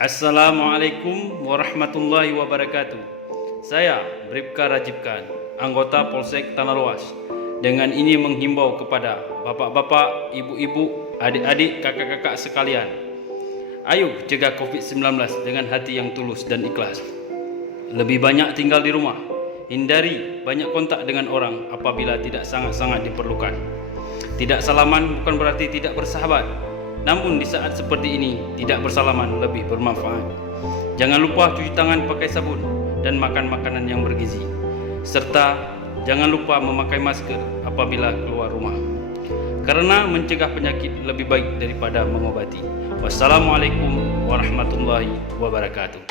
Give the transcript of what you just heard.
Assalamualaikum warahmatullahi wabarakatuh. Saya Bribka Rajibkan, anggota Polsek Tanah Luas. Dengan ini menghimbau kepada bapak-bapak, ibu-ibu, adik-adik, kakak-kakak sekalian. Ayo cegah COVID-19 dengan hati yang tulus dan ikhlas. Lebih banyak tinggal di rumah. Hindari banyak kontak dengan orang apabila tidak sangat-sangat diperlukan. Tidak salaman bukan berarti tidak bersahabat. Namun di saat seperti ini, tidak bersalaman lebih bermanfaat. Jangan lupa cuci tangan pakai sabun dan makan makanan yang bergizi. Serta jangan lupa memakai masker apabila keluar rumah. Karena mencegah penyakit lebih baik daripada mengobati. Wassalamualaikum warahmatullahi wabarakatuh.